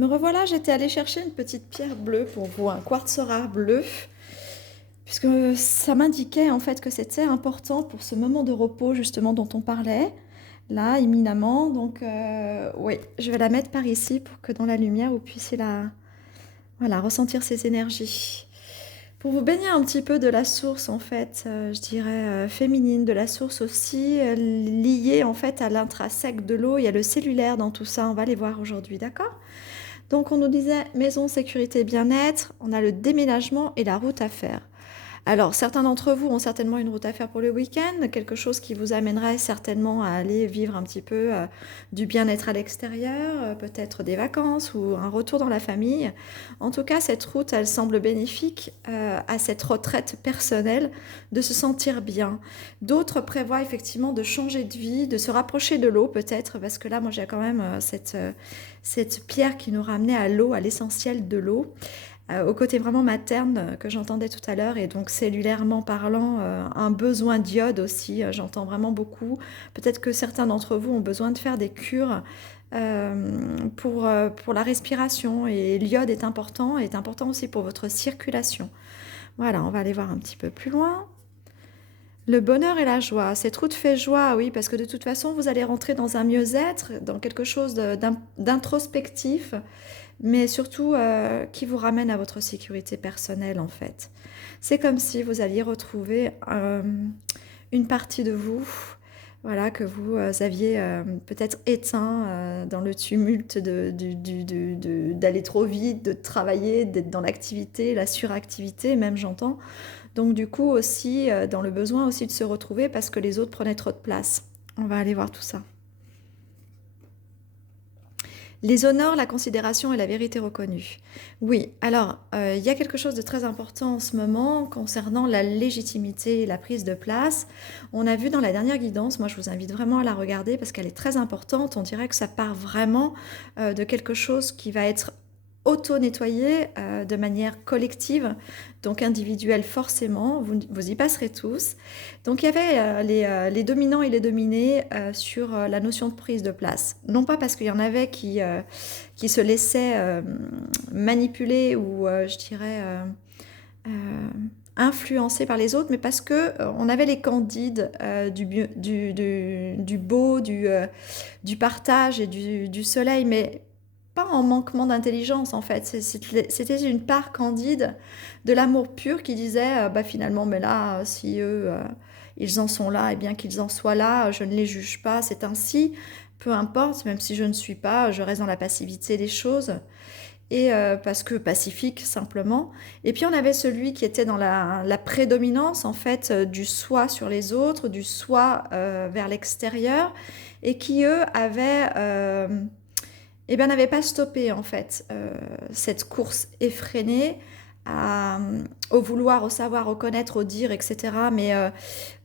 Me revoilà, j'étais allée chercher une petite pierre bleue pour vous, un quartz rare bleu, puisque ça m'indiquait en fait que c'était important pour ce moment de repos justement dont on parlait, là, éminemment. Donc oui, je vais la mettre par ici pour que dans la lumière vous puissiez voilà, ressentir ces énergies. Pour vous baigner un petit peu de la source en fait, je dirais féminine, de la source aussi liée en fait à l'intrinsèque de l'eau, il y a le cellulaire dans tout ça, on va les voir aujourd'hui, d'accord? Donc on nous disait maison, sécurité, bien-être, on a le déménagement et la route à faire. Alors certains d'entre vous ont certainement une route à faire pour le week-end, quelque chose qui vous amènerait certainement à aller vivre un petit peu du bien-être à l'extérieur, peut-être des vacances ou un retour dans la famille. En tout cas, cette route, elle semble bénéfique à cette retraite personnelle, de se sentir bien. D'autres prévoient effectivement de changer de vie, de se rapprocher de l'eau peut-être, parce que là, moi j'ai quand même cette pierre qui nous ramenait à l'eau, à l'essentiel de l'eau, au côté vraiment materne que j'entendais tout à l'heure, et donc cellulairement parlant, un besoin d'iode aussi, j'entends vraiment beaucoup. Peut-être que certains d'entre vous ont besoin de faire des cures pour la respiration, et l'iode est important aussi pour votre circulation. Voilà, on va aller voir un petit peu plus loin. Le bonheur et la joie. Cette route fait joie, oui, parce que de toute façon, vous allez rentrer dans un mieux-être, dans quelque chose d'introspectif, mais surtout qui vous ramène à votre sécurité personnelle, en fait. C'est comme si vous alliez retrouver une partie de vous, voilà, que vous aviez peut-être éteint dans le tumulte d'aller trop vite, de travailler, d'être dans l'activité, la suractivité, même j'entends. Donc du coup aussi dans le besoin aussi de se retrouver parce que les autres prenaient trop de place. On va aller voir tout ça. Les honneurs, la considération et la vérité reconnue. Oui, alors il y a quelque chose de très important en ce moment concernant la légitimité et la prise de place. On a vu dans la dernière guidance, moi je vous invite vraiment à la regarder parce qu'elle est très importante. On dirait que ça part vraiment de quelque chose qui va être auto-nettoyé de manière collective, donc individuelle forcément, vous y passerez tous. Donc il y avait les dominants et les dominés sur la notion de prise de place. Non pas parce qu'il y en avait qui se laissaient manipuler ou je dirais influencer par les autres, mais parce que on avait les candides du beau, du partage et du soleil, mais pas en manquement d'intelligence en fait. C'était une part candide de l'amour pur qui disait bah finalement mais là si eux ils en sont là et bien qu'ils en soient là, je ne les juge pas, c'est ainsi, peu importe, même si je ne suis pas, je reste dans la passivité des choses et parce que pacifique simplement. Et puis on avait celui qui était dans la prédominance en fait du soi sur les autres, du soi vers l'extérieur, et qui eux avaient eh ben, n'avait pas stoppé en fait cette course effrénée au vouloir, au savoir, au connaître, au dire, etc. Mais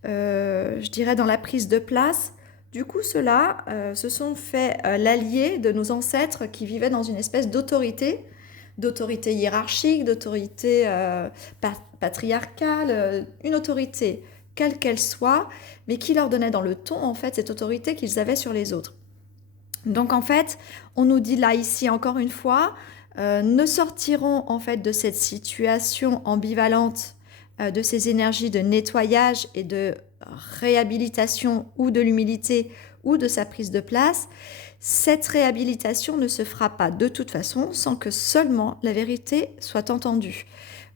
je dirais dans la prise de place. Du coup, ceux-là se sont fait l'allié de nos ancêtres qui vivaient dans une espèce d'autorité hiérarchique, d'autorité patriarcale, une autorité quelle qu'elle soit, mais qui leur donnait dans le ton en fait cette autorité qu'ils avaient sur les autres. Donc en fait, on nous dit là ici encore une fois, ne sortiront en fait de cette situation ambivalente, de ces énergies de nettoyage et de réhabilitation ou de l'humilité ou de sa prise de place. Cette réhabilitation ne se fera pas de toute façon sans que seulement la vérité soit entendue.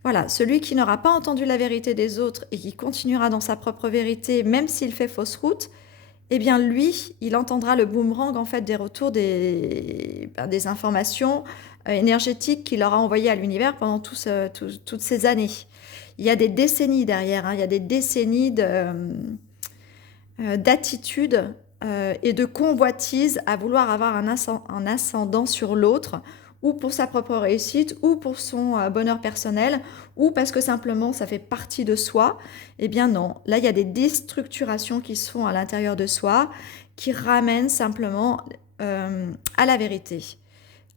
Voilà, celui qui n'aura pas entendu la vérité des autres et qui continuera dans sa propre vérité, même s'il fait fausse route, eh bien lui, il entendra le boomerang en fait des retours des informations énergétiques qu'il aura envoyées à l'univers pendant toutes ces années. Il y a des décennies derrière, hein, il y a des décennies d'attitude et de convoitise à vouloir avoir un ascendant sur l'autre, ou pour sa propre réussite, ou pour son bonheur personnel, ou parce que simplement ça fait partie de soi. Eh bien non, là il y a des déstructurations qui se font à l'intérieur de soi, qui ramènent simplement à la vérité,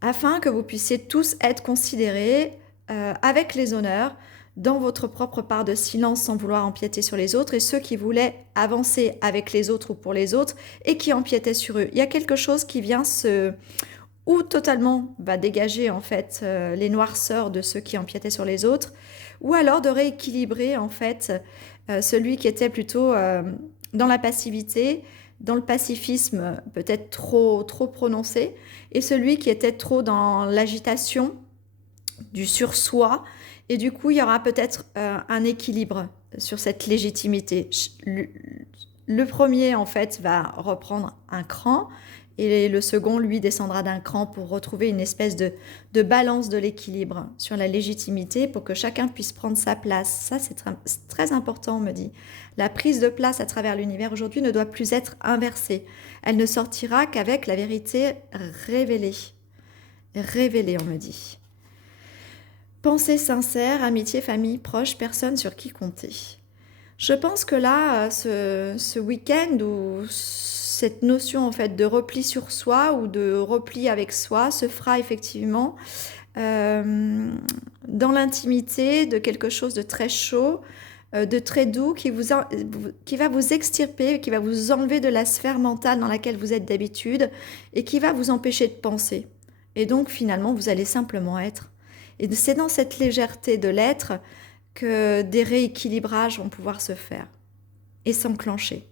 afin que vous puissiez tous être considérés avec les honneurs dans votre propre part de silence sans vouloir empiéter sur les autres, et ceux qui voulaient avancer avec les autres ou pour les autres et qui empiétaient sur eux. Il y a quelque chose qui vient ou totalement va dégager en fait les noirceurs de ceux qui empiétaient sur les autres, ou alors de rééquilibrer en fait celui qui était plutôt dans la passivité, dans le pacifisme peut-être trop prononcé, et celui qui était trop dans l'agitation, du sur-soi, et du coup il y aura peut-être un équilibre sur cette légitimité. Le premier en fait va reprendre un cran, et le second, lui, descendra d'un cran pour retrouver une espèce de balance de l'équilibre sur la légitimité pour que chacun puisse prendre sa place. Ça, c'est très important, on me dit. La prise de place à travers l'univers aujourd'hui ne doit plus être inversée. Elle ne sortira qu'avec la vérité révélée. Révélée, on me dit. Pensée sincère, amitié, famille, proches, personnes sur qui compter. Je pense que là, ce week-end où cette notion en fait de repli sur soi ou de repli avec soi se fera effectivement dans l'intimité de quelque chose de très chaud, de très doux qui va vous extirper, qui va vous enlever de la sphère mentale dans laquelle vous êtes d'habitude et qui va vous empêcher de penser. Et donc finalement, vous allez simplement être. Et c'est dans cette légèreté de l'être que des rééquilibrages vont pouvoir se faire et s'enclencher.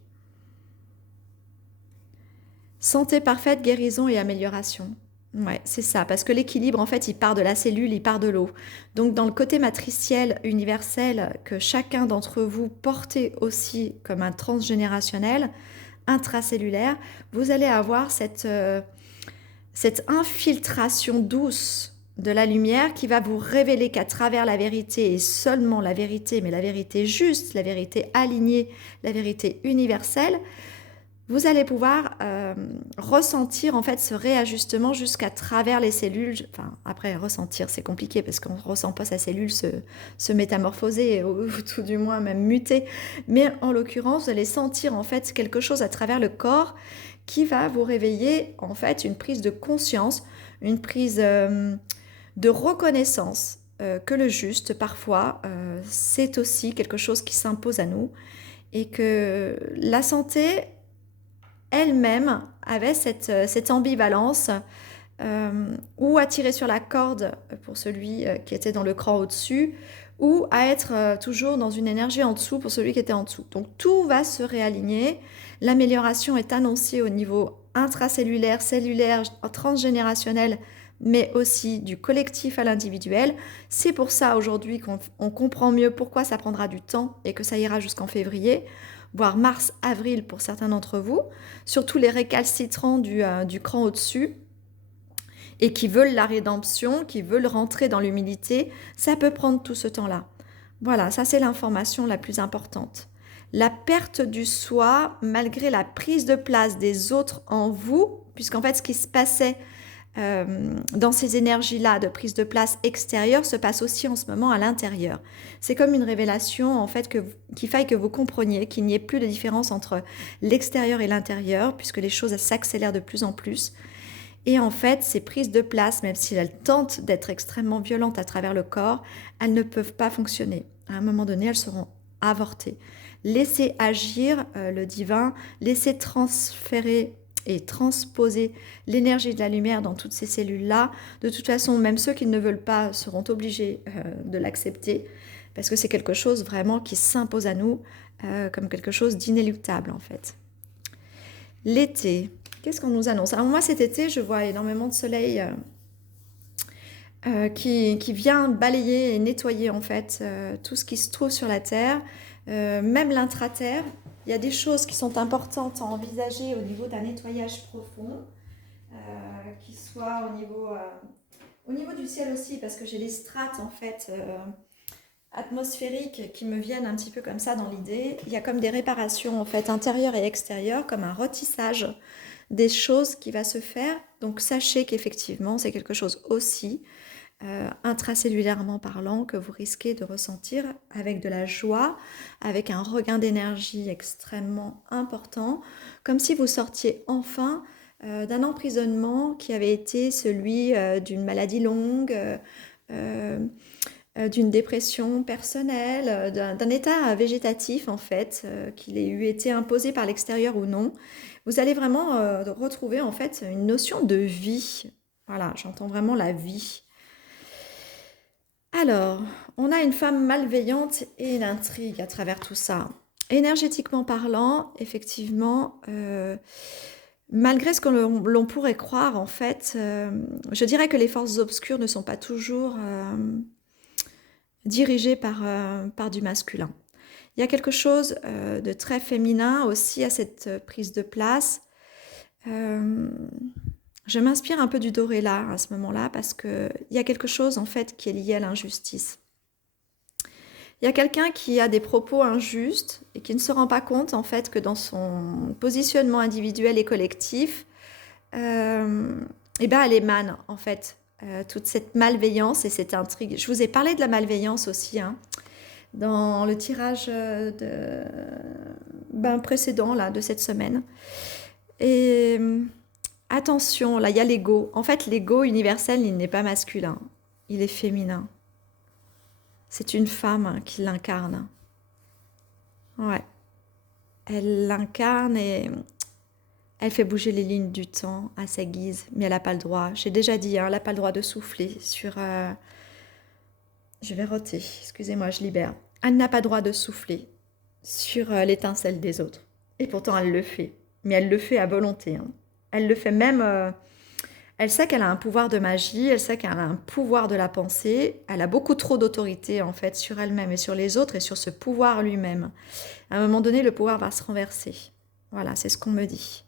Santé parfaite, guérison et amélioration. Ouais, c'est ça, parce que l'équilibre, en fait, il part de la cellule, il part de l'eau. Donc, dans le côté matriciel, universel, que chacun d'entre vous portez aussi comme un transgénérationnel, intracellulaire, vous allez avoir cette infiltration douce de la lumière qui va vous révéler qu'à travers la vérité, et seulement la vérité, mais la vérité juste, la vérité alignée, la vérité universelle, vous allez pouvoir ressentir en fait ce réajustement jusqu'à travers les cellules. Enfin, après, ressentir, c'est compliqué parce qu'on ne ressent pas sa cellule se métamorphoser ou tout du moins même muter. Mais en l'occurrence, vous allez sentir en fait quelque chose à travers le corps qui va vous réveiller en fait une prise de conscience, une prise de reconnaissance que le juste, parfois, c'est aussi quelque chose qui s'impose à nous et que la santé elle-même avait cette ambivalence ou à tirer sur la corde pour celui qui était dans le cran au-dessus ou à être toujours dans une énergie en dessous pour celui qui était en dessous. Donc tout va se réaligner. L'amélioration est annoncée au niveau intracellulaire, cellulaire, transgénérationnel, mais aussi du collectif à l'individuel. C'est pour ça aujourd'hui qu'on comprend mieux pourquoi ça prendra du temps et que ça ira jusqu'en février, voire mars-avril pour certains d'entre vous, surtout les récalcitrants du cran au-dessus et qui veulent la rédemption, qui veulent rentrer dans l'humilité, ça peut prendre tout ce temps-là. Voilà, ça c'est l'information la plus importante. La perte du soi, malgré la prise de place des autres en vous, puisqu'en fait ce qui se passait dans ces énergies-là de prise de place extérieure se passe aussi en ce moment à l'intérieur. C'est comme une révélation en fait qu'il faille que vous compreniez qu'il n'y ait plus de différence entre l'extérieur et l'intérieur puisque les choses s'accélèrent de plus en plus. Et en fait, ces prises de place, même si elles tentent d'être extrêmement violentes à travers le corps, elles ne peuvent pas fonctionner. À un moment donné, elles seront avortées. Laissez agir le divin, laissez transférer et transposer l'énergie de la lumière dans toutes ces cellules-là. De toute façon, même ceux qui ne veulent pas seront obligés de l'accepter parce que c'est quelque chose vraiment qui s'impose à nous comme quelque chose d'inéluctable en fait. L'été, qu'est-ce qu'on nous annonce? Alors moi cet été, je vois énormément de soleil qui vient balayer et nettoyer en fait tout ce qui se trouve sur la Terre, même l'intra-terre. Il y a des choses qui sont importantes à envisager au niveau d'un nettoyage profond, qui soit au niveau du ciel aussi, parce que j'ai des strates en fait atmosphériques qui me viennent un petit peu comme ça dans l'idée. Il y a comme des réparations en fait intérieures et extérieures, comme un retissage des choses qui va se faire. Donc sachez qu'effectivement c'est quelque chose aussi intracellulairement parlant que vous risquez de ressentir avec de la joie, avec un regain d'énergie extrêmement important, comme si vous sortiez enfin d'un emprisonnement qui avait été celui d'une maladie longue, d'une dépression personnelle, d'un état végétatif en fait, qu'il ait eu été imposé par l'extérieur ou non. Vous allez vraiment retrouver en fait une notion de vie. Voilà, j'entends vraiment la vie. Alors, on a une femme malveillante et une intrigue à travers tout ça. Énergétiquement parlant, effectivement, malgré ce que l'on pourrait croire, en fait, je dirais que les forces obscures ne sont pas toujours dirigées par du masculin. Il y a quelque chose de très féminin aussi à cette prise de place. Euh, je m'inspire un peu du Doré-là à ce moment-là parce qu'il y a quelque chose en fait qui est lié à l'injustice. Il y a quelqu'un qui a des propos injustes et qui ne se rend pas compte en fait que dans son positionnement individuel et collectif, eh ben elle émane en fait toute cette malveillance et cette intrigue. Je vous ai parlé de la malveillance aussi hein, dans le tirage précédent là, de cette semaine. Et attention, là il y a l'ego. En fait l'ego universel il n'est pas masculin, il est féminin. C'est une femme qui l'incarne. Ouais. Elle l'incarne et elle fait bouger les lignes du temps à sa guise, mais elle n'a pas le droit. J'ai déjà dit, hein, elle n'a pas le droit de souffler sur... Je vais roter, excusez-moi, je libère. Elle n'a pas le droit de souffler sur l'étincelle des autres. Et pourtant, elle le fait. Mais elle le fait à volonté. Hein. Elle le fait même... elle sait qu'elle a un pouvoir de magie, elle sait qu'elle a un pouvoir de la pensée. Elle a beaucoup trop d'autorité, en fait, sur elle-même et sur les autres et sur ce pouvoir lui-même. À un moment donné, le pouvoir va se renverser. Voilà, c'est ce qu'on me dit.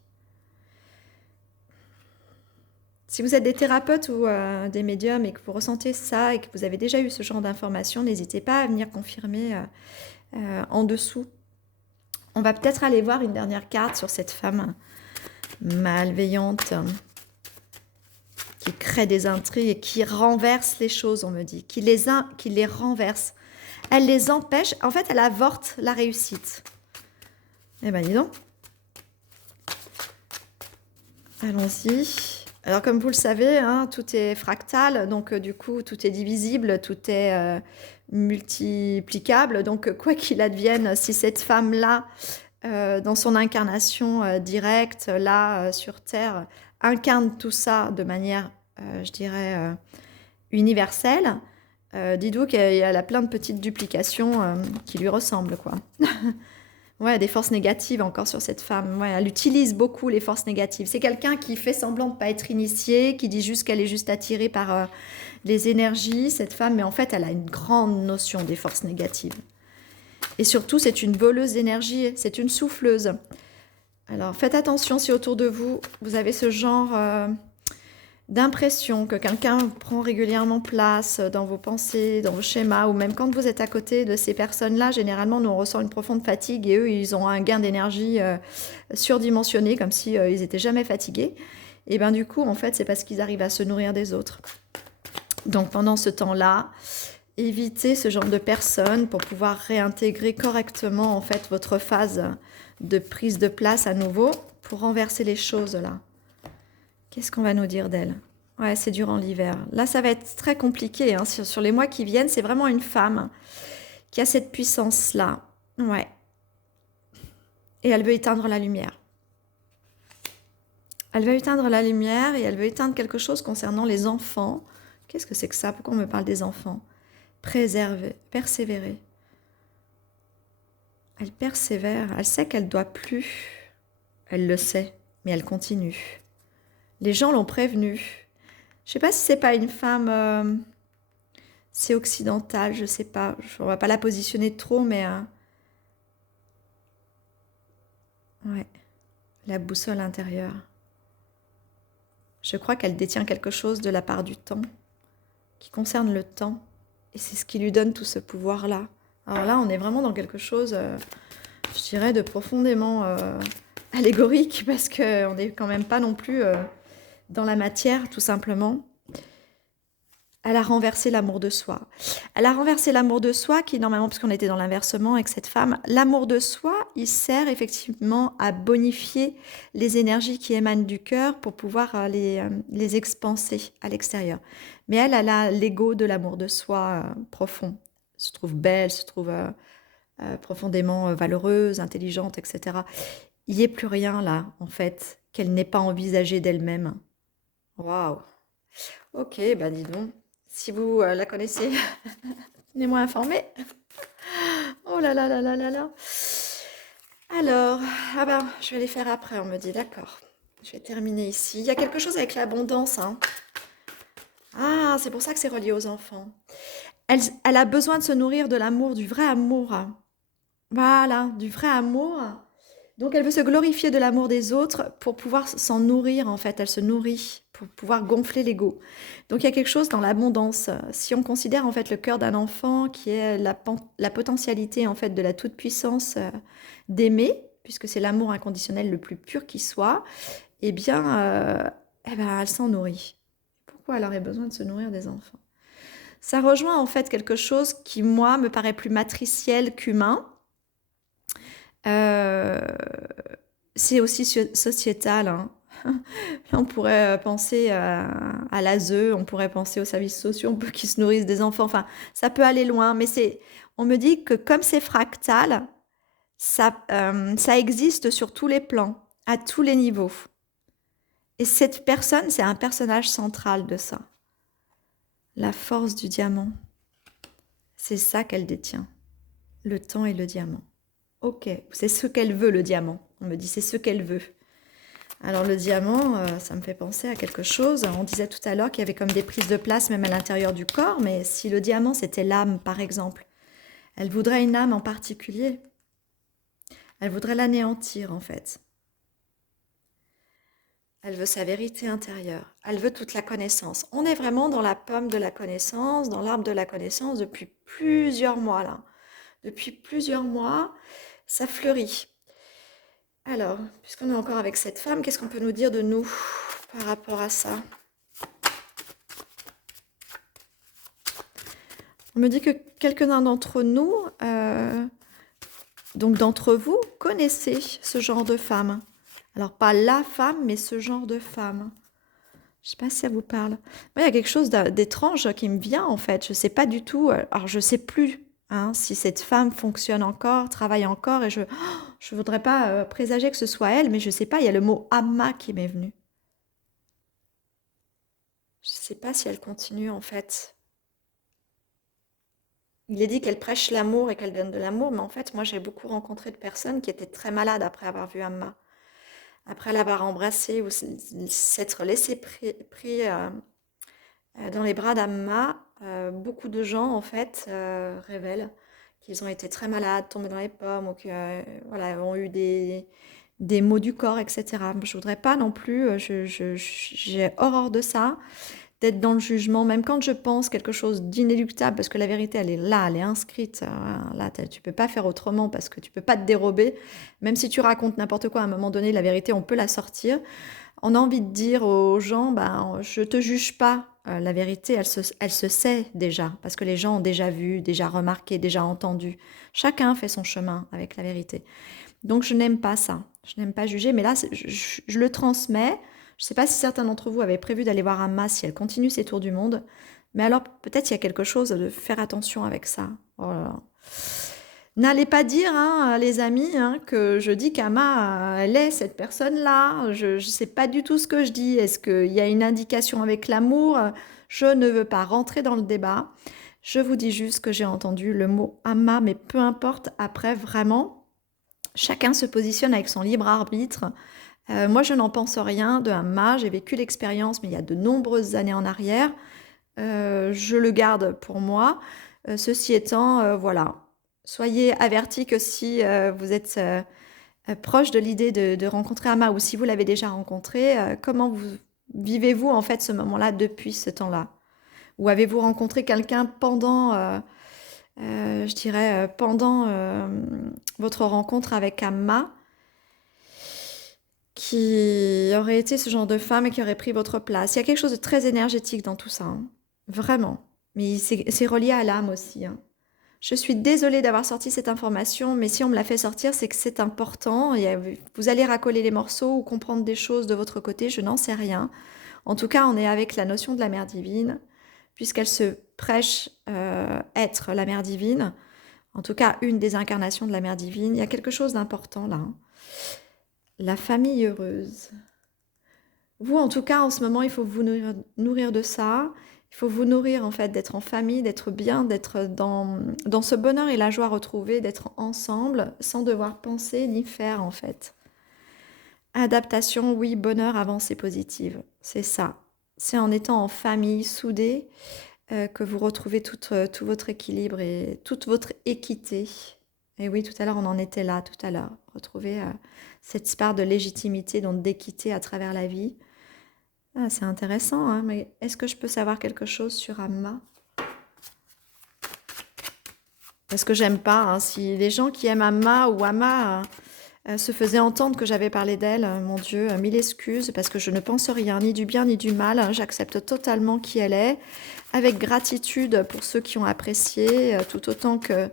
Si vous êtes des thérapeutes ou des médiums et que vous ressentez ça et que vous avez déjà eu ce genre d'informations, n'hésitez pas à venir confirmer en dessous. On va peut-être aller voir une dernière carte sur cette femme malveillante qui crée des intrigues et qui renverse les choses, on me dit, qui les renverse. Elle les empêche, en fait, elle avorte la réussite. Eh ben, dis donc. Allons-y. Alors, comme vous le savez, hein, tout est fractal, donc du coup, tout est divisible, tout est multiplicable. Donc, quoi qu'il advienne, si cette femme-là, dans son incarnation directe, là, sur Terre, incarne tout ça de manière, je dirais, universelle, dites-vous qu'elle a plein de petites duplications qui lui ressemblent, quoi. Ouais, des forces négatives encore sur cette femme. Ouais, elle utilise beaucoup les forces négatives. C'est quelqu'un qui fait semblant de ne pas être initié, qui dit juste qu'elle est juste attirée par les énergies, cette femme, mais en fait, elle a une grande notion des forces négatives. Et surtout, c'est une voleuse d'énergie, c'est une souffleuse. Alors, faites attention si autour de vous, vous avez ce genre d'impression que quelqu'un prend régulièrement place dans vos pensées, dans vos schémas, ou même quand vous êtes à côté de ces personnes-là, généralement, nous, on ressent une profonde fatigue et eux, ils ont un gain d'énergie surdimensionné, comme si ils étaient jamais fatigués. Et bien du coup, en fait, c'est parce qu'ils arrivent à se nourrir des autres. Donc, pendant ce temps-là, évitez ce genre de personnes pour pouvoir réintégrer correctement, en fait, votre phase de prise de place à nouveau pour renverser les choses, là. Qu'est-ce qu'on va nous dire d'elle? Ouais, c'est durant l'hiver. Là, ça va être très compliqué. Hein. Sur les mois qui viennent, c'est vraiment une femme qui a cette puissance-là. Ouais. Et elle veut éteindre la lumière. Elle veut éteindre la lumière et elle veut éteindre quelque chose concernant les enfants. Qu'est-ce que c'est que ça? Pourquoi on me parle des enfants? Préserver, persévérer. Elle persévère. Elle sait qu'elle ne doit plus. Elle le sait, mais elle continue. Les gens l'ont prévenue. Je ne sais pas si c'est pas une femme, c'est occidental, je ne sais pas. On ne va pas la positionner trop, mais ouais, la boussole intérieure. Je crois qu'elle détient quelque chose de la part du temps, qui concerne le temps, et c'est ce qui lui donne tout ce pouvoir-là. Alors là, on est vraiment dans quelque chose, je dirais, de profondément allégorique, parce qu'on n'est quand même pas non plus dans la matière, tout simplement. Elle a renversé l'amour de soi. Elle a renversé l'amour de soi qui, normalement, parce qu'on était dans l'inversement avec cette femme, l'amour de soi, il sert effectivement à bonifier les énergies qui émanent du cœur pour pouvoir les expanser à l'extérieur. Mais elle a l'ego de l'amour de soi profond. Elle se trouve belle, se trouve profondément valeureuse, intelligente, etc. Il n'y a plus rien là, en fait, qu'elle n'ait pas envisagé d'elle-même. Waouh! Ok, bah dis donc. Si vous la connaissez, tenez-moi informé. Oh là là là là là là. Alors, ah ben, je vais les faire après, on me dit, d'accord. Je vais terminer ici. Il y a quelque chose avec l'abondance, hein. Ah, c'est pour ça que c'est relié aux enfants. Elle a besoin de se nourrir de l'amour, du vrai amour. Voilà, du vrai amour. Donc elle veut se glorifier de l'amour des autres pour pouvoir s'en nourrir, en fait. Elle se nourrit pour pouvoir gonfler l'ego. Donc il y a quelque chose dans l'abondance. Si on considère en fait le cœur d'un enfant qui est la potentialité en fait de la toute-puissance d'aimer, puisque c'est l'amour inconditionnel le plus pur qui soit, eh bien, eh ben, elle s'en nourrit. Pourquoi elle aurait besoin de se nourrir des enfants? Ça rejoint en fait quelque chose qui, moi, me paraît plus matriciel qu'humain. Euh, c'est aussi sociétal, hein. On pourrait penser à l'ASE, on pourrait penser aux services sociaux, on peut qui se nourrissent des enfants. Enfin, ça peut aller loin, mais on me dit que comme c'est fractal, ça existe sur tous les plans, à tous les niveaux. Et cette personne, c'est un personnage central de ça. La force du diamant. C'est ça qu'elle détient. Le temps et le diamant. Ok, c'est ce qu'elle veut, le diamant. On me dit, c'est ce qu'elle veut. Alors le diamant, ça me fait penser à quelque chose. On disait tout à l'heure qu'il y avait comme des prises de place même à l'intérieur du corps, mais si le diamant c'était l'âme par exemple, elle voudrait une âme en particulier. Elle voudrait l'anéantir en fait. Elle veut sa vérité intérieure. Elle veut toute la connaissance. On est vraiment dans la pomme de la connaissance, dans l'arbre de la connaissance depuis plusieurs mois là. Depuis plusieurs mois, ça fleurit. Alors, puisqu'on est encore avec cette femme, qu'est-ce qu'on peut nous dire de nous par rapport à ça? On me dit que quelques-uns d'entre nous, donc d'entre vous, connaissez ce genre de femme. Alors pas la femme, mais ce genre de femme. Je ne sais pas si ça vous parle. Moi, il y a quelque chose d'étrange qui me vient en fait. Je ne sais pas du tout. Alors je ne sais plus hein, si cette femme fonctionne encore, travaille encore, et je ne voudrais pas présager que ce soit elle, mais je ne sais pas. Il y a le mot Amma qui m'est venu. Je ne sais pas si elle continue en fait. Il est dit qu'elle prêche l'amour et qu'elle donne de l'amour, mais en fait, moi, j'ai beaucoup rencontré de personnes qui étaient très malades après avoir vu Amma, après l'avoir embrassée ou s'être laissé pris dans les bras d'Amma. Beaucoup de gens, en fait, révèlent qu'ils ont été très malades, tombés dans les pommes, ou que, voilà, ont eu des maux du corps, etc. Je voudrais pas non plus, j'ai horreur de ça d'être dans le jugement, même quand je pense quelque chose d'inéluctable, parce que la vérité, elle est là, elle est inscrite. Là, tu peux pas faire autrement parce que tu peux pas te dérober. Même si tu racontes n'importe quoi, à un moment donné, la vérité, on peut la sortir. On a envie de dire aux gens, ben, je te juge pas. La vérité, elle se sait déjà, parce que les gens ont déjà vu, déjà remarqué, déjà entendu. Chacun fait son chemin avec la vérité. Donc, je n'aime pas ça. Je n'aime pas juger, mais là, je le transmets. Je ne sais pas si certains d'entre vous avaient prévu d'aller voir Amma si elle continue ses tours du monde, mais alors peut-être il y a quelque chose de faire attention avec ça. Oh là là. N'allez pas dire, hein, les amis, hein, que je dis qu'Ama, elle est cette personne-là. Je ne sais pas du tout ce que je dis. Est-ce qu'il y a une indication avec l'amour? Je ne veux pas rentrer dans le débat. Je vous dis juste que j'ai entendu le mot Ama, mais peu importe, après, vraiment, chacun se positionne avec son libre arbitre. Moi, je n'en pense rien de Amma. J'ai vécu l'expérience, mais il y a de nombreuses années en arrière. Je le garde pour moi. Ceci étant, voilà. Soyez avertis que si vous êtes proche de l'idée de rencontrer Amma ou si vous l'avez déjà rencontré, comment vivez-vous en fait ce moment-là depuis ce temps-là? Ou avez-vous rencontré quelqu'un pendant, je dirais, pendant votre rencontre avec Amma qui aurait été ce genre de femme et qui aurait pris votre place? Il y a quelque chose de très énergétique dans tout ça, hein. Vraiment. Mais c'est relié à l'âme aussi, hein. Je suis désolée d'avoir sorti cette information, mais si on me l'a fait sortir, c'est que c'est important. Vous allez racoler les morceaux ou comprendre des choses de votre côté, je n'en sais rien. En tout cas, on est avec la notion de la mère divine, puisqu'elle se prêche être la mère divine, en tout cas une des incarnations de la mère divine. Il y a quelque chose d'important là, hein. La famille heureuse. Vous, en tout cas, en ce moment, il faut vous nourrir de ça. Il faut vous nourrir, en fait, d'être en famille, d'être bien, d'être dans ce bonheur et la joie retrouvée, d'être ensemble, sans devoir penser ni faire, en fait. Adaptation, oui, bonheur, avancée positive. C'est ça. C'est en étant en famille, soudée, que vous retrouvez tout votre équilibre et toute votre équité. Et oui, tout à l'heure, on en était là, tout à l'heure. Retrouver cette part de légitimité, donc d'équité à travers la vie. Ah, c'est intéressant, hein, mais est-ce que je peux savoir quelque chose sur Amma? Parce que j'aime pas, hein, si les gens qui aiment Amma ou Amma se faisaient entendre que j'avais parlé d'elle, mon Dieu, mille excuses, parce que je ne pense rien, ni du bien ni du mal, hein, j'accepte totalement qui elle est, avec gratitude pour ceux qui ont apprécié, tout autant que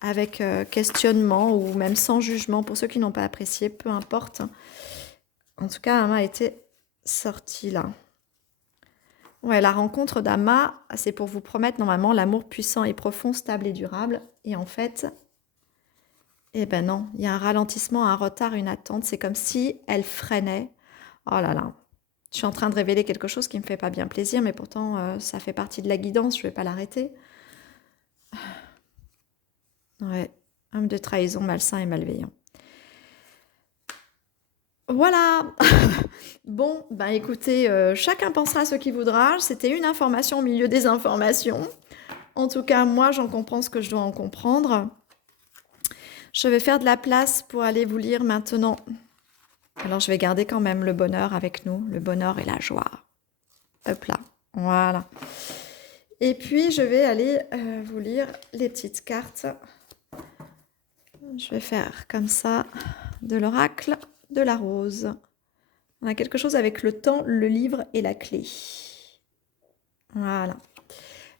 avec questionnement ou même sans jugement pour ceux qui n'ont pas apprécié, peu importe. En tout cas, Amma était sortie là. Ouais, la rencontre d'Ama, c'est pour vous promettre normalement l'amour puissant et profond, stable et durable. Et en fait, eh ben non, il y a un ralentissement, un retard, une attente. C'est comme si elle freinait. Oh là là, je suis en train de révéler quelque chose qui me fait pas bien plaisir, mais pourtant ça fait partie de la guidance, je vais pas l'arrêter. Ouais, homme de trahison, malsain et malveillant. Voilà. Bon, ben écoutez, chacun pensera ce qu'il voudra. C'était une information au milieu des informations. En tout cas, moi, j'en comprends ce que je dois en comprendre. Je vais faire de la place pour aller vous lire maintenant. Alors, je vais garder quand même le bonheur avec nous, le bonheur et la joie. Hop là, voilà. Et puis, je vais aller vous lire les petites cartes. Je vais faire comme ça, de l'oracle, de la rose. On a quelque chose avec le temps, le livre et la clé. Voilà.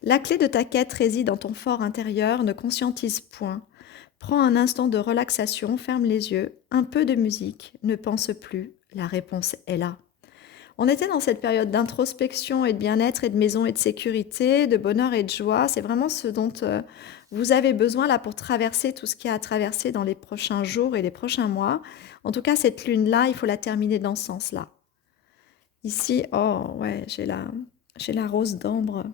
La clé de ta quête réside dans ton fort intérieur, ne conscientise point. Prends un instant de relaxation, ferme les yeux, un peu de musique, ne pense plus, la réponse est là. On était dans cette période d'introspection et de bien-être et de maison et de sécurité, de bonheur et de joie. C'est vraiment ce dont vous avez besoin là pour traverser tout ce qu'il y a à traverser dans les prochains jours et les prochains mois. En tout cas, cette lune-là, il faut la terminer dans ce sens-là. Ici, oh ouais, j'ai la rose d'ambre.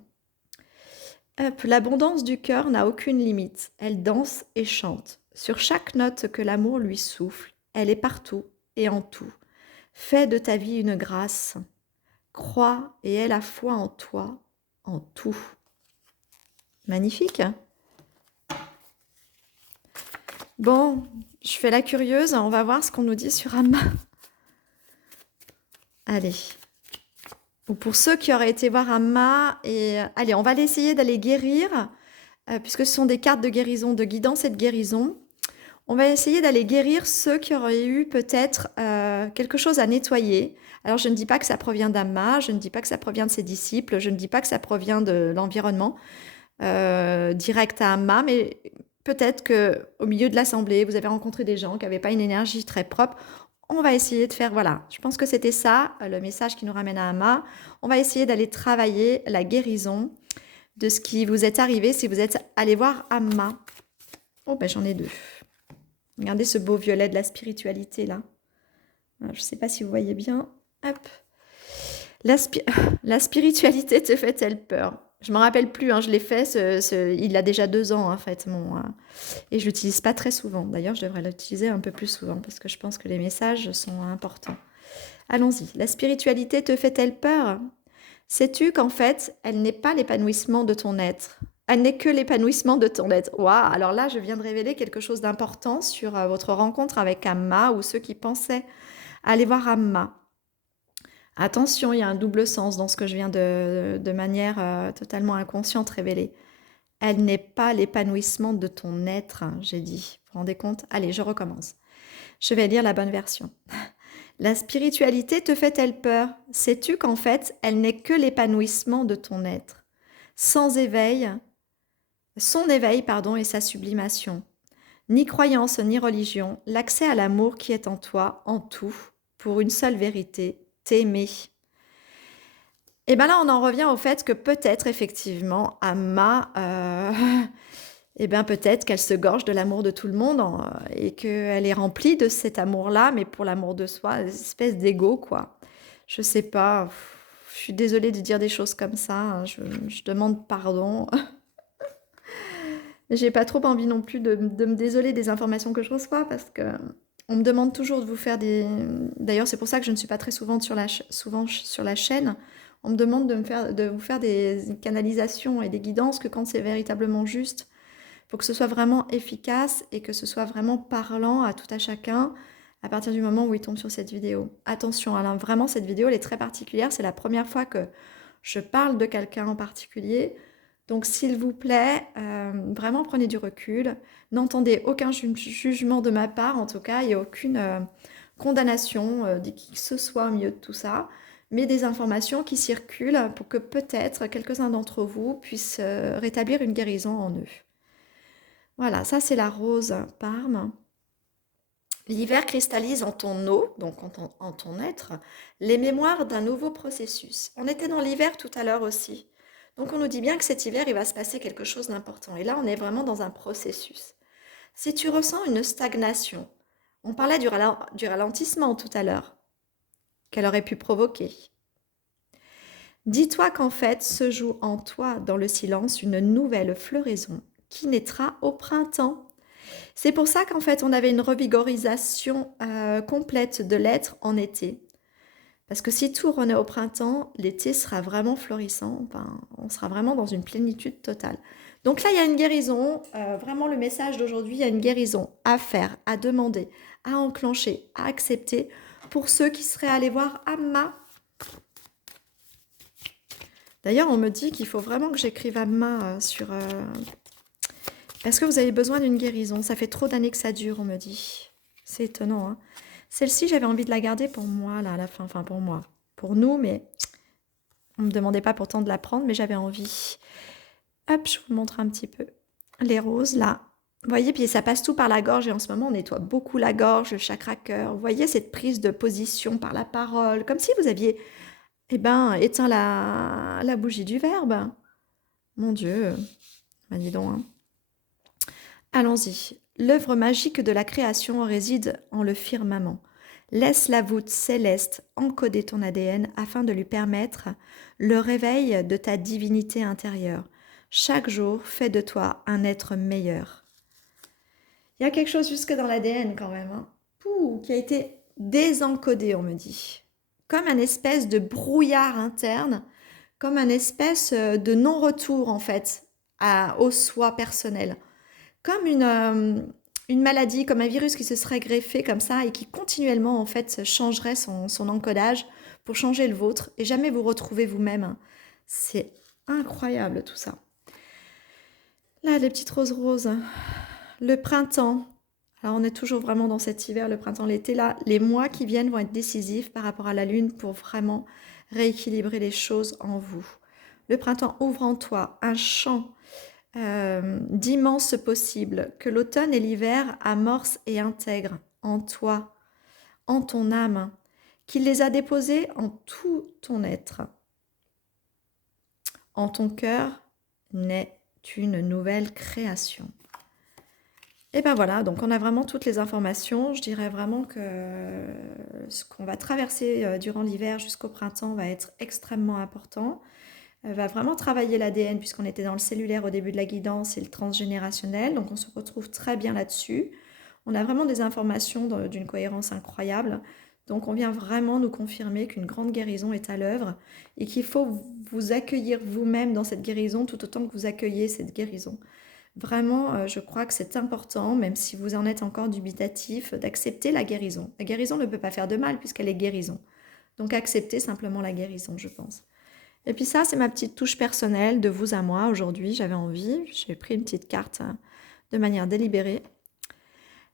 Hop, l'abondance du cœur n'a aucune limite. Elle danse et chante. Sur chaque note que l'amour lui souffle, elle est partout et en tout. Fais de ta vie une grâce. Crois et aie la foi en toi, en tout. Magnifique, hein? Bon, je fais la curieuse. On va voir ce qu'on nous dit sur Amma. Allez. Ou pour ceux qui auraient été voir Amma, et allez, on va essayer d'aller guérir, puisque ce sont des cartes de guérison, de guidance et de guérison. On va essayer d'aller guérir ceux qui auraient eu peut-être quelque chose à nettoyer. Alors, je ne dis pas que ça provient d'Amma, je ne dis pas que ça provient de ses disciples, je ne dis pas que ça provient de l'environnement direct à Amma, mais peut-être qu'au milieu de l'assemblée, vous avez rencontré des gens qui n'avaient pas une énergie très propre. On va essayer de faire, voilà, je pense que c'était ça, le message qui nous ramène à Amma. On va essayer d'aller travailler la guérison de ce qui vous est arrivé si vous êtes allé voir Amma. Oh, ben j'en ai deux. Regardez ce beau violet de la spiritualité, là. Alors, je ne sais pas si vous voyez bien. Hop. La spiritualité te fait-elle peur? Je ne me rappelle plus, hein, je l'ai fait, il a déjà 2 ans, en fait. Et je ne l'utilise pas très souvent. D'ailleurs, je devrais l'utiliser un peu plus souvent, parce que je pense que les messages sont importants. Allons-y. La spiritualité te fait-elle peur? Sais-tu qu'en fait, elle n'est pas l'épanouissement de ton être? Elle n'est que l'épanouissement de ton être. Waouh! Alors là, je viens de révéler quelque chose d'important sur votre rencontre avec Amma ou ceux qui pensaient aller voir Amma. Attention, il y a un double sens dans ce que je viens de manière totalement inconsciente révéler. Elle n'est pas l'épanouissement de ton être, hein, j'ai dit. Vous vous rendez compte? Allez, je recommence. Je vais lire la bonne version. La spiritualité te fait-elle peur? Sais-tu qu'en fait, elle n'est que l'épanouissement de ton être? Sans éveil, son éveil, pardon, et sa sublimation. Ni croyance, ni religion, l'accès à l'amour qui est en toi, en tout, pour une seule vérité, t'aimer. Et bien là, on en revient au fait que peut-être, effectivement, Amma, eh bien peut-être qu'elle se gorge de l'amour de tout le monde et qu'elle est remplie de cet amour-là, mais pour l'amour de soi, une espèce d'ego, quoi. Je sais pas, je suis désolée de dire des choses comme ça, hein, je demande pardon. J'ai pas trop envie non plus de me désoler des informations que je reçois parce que on me demande toujours de vous faire des... D'ailleurs, c'est pour ça que je ne suis pas très souvent sur la chaîne. On me demande de vous faire des canalisations et des guidances que quand c'est véritablement juste, pour que ce soit vraiment efficace et que ce soit vraiment parlant à tout à chacun à partir du moment où il tombe sur cette vidéo. Attention, alors vraiment, cette vidéo, elle est très particulière. C'est la première fois que je parle de quelqu'un en particulier. Donc, s'il vous plaît, vraiment prenez du recul. N'entendez aucun jugement de ma part, en tout cas, et aucune condamnation de qui que ce soit au milieu de tout ça, mais des informations qui circulent pour que peut-être quelques-uns d'entre vous puissent rétablir une guérison en eux. Voilà, ça c'est la rose Parme. L'hiver cristallise en ton eau, donc en ton être, les mémoires d'un nouveau processus. On était dans l'hiver tout à l'heure aussi. Donc on nous dit bien que cet hiver, il va se passer quelque chose d'important. Et là, on est vraiment dans un processus. Si tu ressens une stagnation, on parlait du ralentissement tout à l'heure, qu'elle aurait pu provoquer. Dis-toi qu'en fait se joue en toi, dans le silence, une nouvelle floraison qui naîtra au printemps. C'est pour ça qu'en fait, on avait une revigorisation complète de l'être en été. Parce que si tout renaît au printemps, l'été sera vraiment florissant. Enfin, on sera vraiment dans une plénitude totale. Donc là, il y a une guérison. Vraiment, le message d'aujourd'hui, il y a une guérison à faire, à demander, à enclencher, à accepter pour ceux qui seraient allés voir Amma. D'ailleurs, on me dit qu'il faut vraiment que j'écrive Amma sur... Est-ce que vous avez besoin d'une guérison? Ça fait trop d'années que ça dure, on me dit. C'est étonnant, hein. Celle-ci, j'avais envie de la garder pour moi, là, à la fin. Enfin, pour moi. Pour nous, mais on ne me demandait pas pourtant de la prendre, mais j'avais envie. Hop, je vous montre un petit peu. Les roses, là. Vous voyez, puis ça passe tout par la gorge. Et en ce moment, on nettoie beaucoup la gorge, le chakra cœur. Vous voyez cette prise de position par la parole. Comme si vous aviez, éteint la bougie du verbe. Mon Dieu. Ben, dis donc, hein. Allons-y. L'œuvre magique de la création réside en le firmament. Laisse la voûte céleste encoder ton ADN afin de lui permettre le réveil de ta divinité intérieure. Chaque jour, fais de toi un être meilleur. Il y a quelque chose jusque dans l'ADN quand même, hein. Pouh, qui a été désencodé, on me dit. Comme un espèce de brouillard interne, comme un espèce de non-retour en fait au soi personnel. Comme une maladie, comme un virus qui se serait greffé comme ça et qui continuellement en fait changerait son encodage pour changer le vôtre et jamais vous retrouver vous-même. C'est incroyable tout ça. Là, les petites roses roses. Le printemps. Alors on est toujours vraiment dans cet hiver, le printemps, l'été. Là, les mois qui viennent vont être décisifs par rapport à la lune pour vraiment rééquilibrer les choses en vous. Le printemps ouvre en toi un champ d'immenses possibles que l'automne et l'hiver amorcent et intègrent en toi, en ton âme, qu'il les a déposés en tout ton être. En ton cœur naît une nouvelle création. Et ben voilà, donc on a vraiment toutes les informations. Je dirais vraiment que ce qu'on va traverser durant l'hiver jusqu'au printemps va être extrêmement important. Va vraiment travailler l'ADN puisqu'on était dans le cellulaire au début de la guidance et le transgénérationnel. Donc on se retrouve très bien là-dessus. On a vraiment des informations d'une cohérence incroyable. Donc on vient vraiment nous confirmer qu'une grande guérison est à l'œuvre et qu'il faut vous accueillir vous-même dans cette guérison tout autant que vous accueillez cette guérison. Vraiment, je crois que c'est important, même si vous en êtes encore dubitatif, d'accepter la guérison. La guérison ne peut pas faire de mal puisqu'elle est guérison. Donc acceptez simplement la guérison, je pense. Et puis ça, c'est ma petite touche personnelle de vous à moi. Aujourd'hui, j'avais envie, j'ai pris une petite carte de manière délibérée.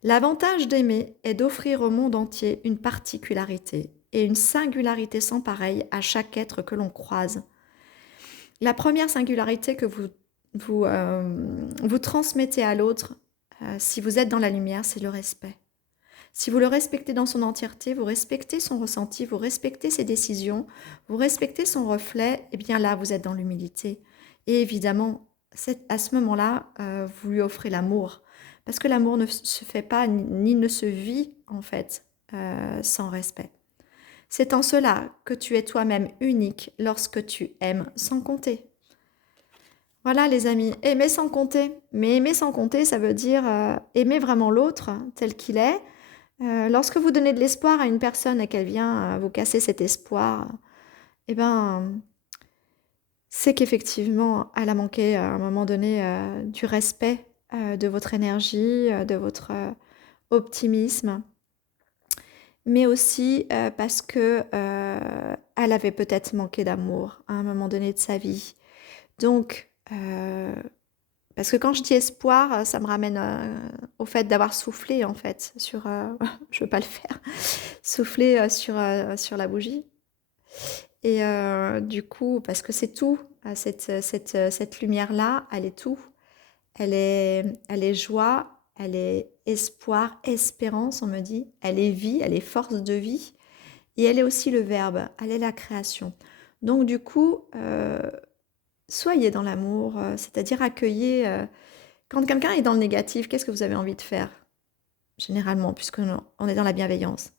L'avantage d'aimer est d'offrir au monde entier une particularité et une singularité sans pareille à chaque être que l'on croise. La première singularité que vous transmettez à l'autre, si vous êtes dans la lumière, c'est le respect. Si vous le respectez dans son entièreté, vous respectez son ressenti, vous respectez ses décisions, vous respectez son reflet, et bien là, vous êtes dans l'humilité. Et évidemment, à ce moment-là, vous lui offrez l'amour. Parce que l'amour ne se fait pas, ni ne se vit, en fait, sans respect. C'est en cela que tu es toi-même unique lorsque tu aimes sans compter. Voilà les amis, aimer sans compter. Mais aimer sans compter, ça veut dire aimer vraiment l'autre tel qu'il est. Lorsque vous donnez de l'espoir à une personne et qu'elle vient vous casser cet espoir, eh ben, c'est qu'effectivement, elle a manqué à un moment donné du respect de votre énergie, de votre optimisme, mais aussi parce que elle avait peut-être manqué d'amour à un moment donné de sa vie. Donc, parce que quand je dis espoir, ça me ramène au fait d'avoir soufflé en fait sur, je veux pas le faire, soufflé sur la bougie. Et du coup, parce que c'est tout, cette lumière-là, elle est tout. Elle est joie, elle est espoir, espérance, on me dit. Elle est vie, elle est force de vie. Et elle est aussi le verbe, elle est la création. Donc du coup, soyez dans l'amour, c'est-à-dire accueillez. Quand quelqu'un est dans le négatif, qu'est-ce que vous avez envie de faire? Généralement, puisqu'on est dans la bienveillance.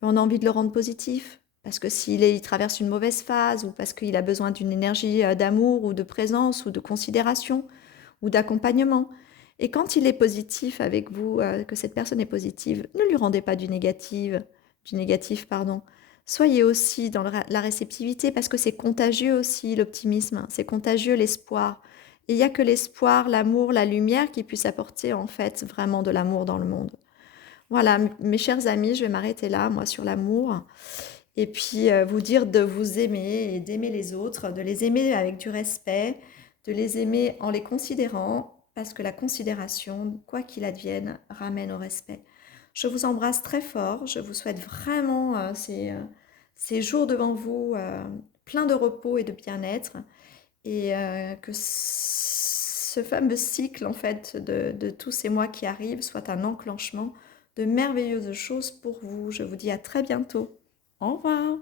On a envie de le rendre positif. Parce que il traverse une mauvaise phase, ou parce qu'il a besoin d'une énergie d'amour, ou de présence, ou de considération, ou d'accompagnement. Et quand il est positif avec vous, que cette personne est positive, ne lui rendez pas du négatif, pardon. Soyez aussi dans la réceptivité, parce que c'est contagieux aussi l'optimisme, c'est contagieux l'espoir. Et il n'y a que l'espoir, l'amour, la lumière qui puisse apporter en fait vraiment de l'amour dans le monde. Voilà, mes chers amis, je vais m'arrêter là, moi, sur l'amour. Et puis, vous dire de vous aimer et d'aimer les autres, de les aimer avec du respect, de les aimer en les considérant, parce que la considération, quoi qu'il advienne, ramène au respect. Je vous embrasse très fort, je vous souhaite vraiment ces jours devant vous, pleins de repos et de bien-être, et que ce fameux cycle, en fait, de tous ces mois qui arrivent soit un enclenchement de merveilleuses choses pour vous. Je vous dis à très bientôt. Au revoir.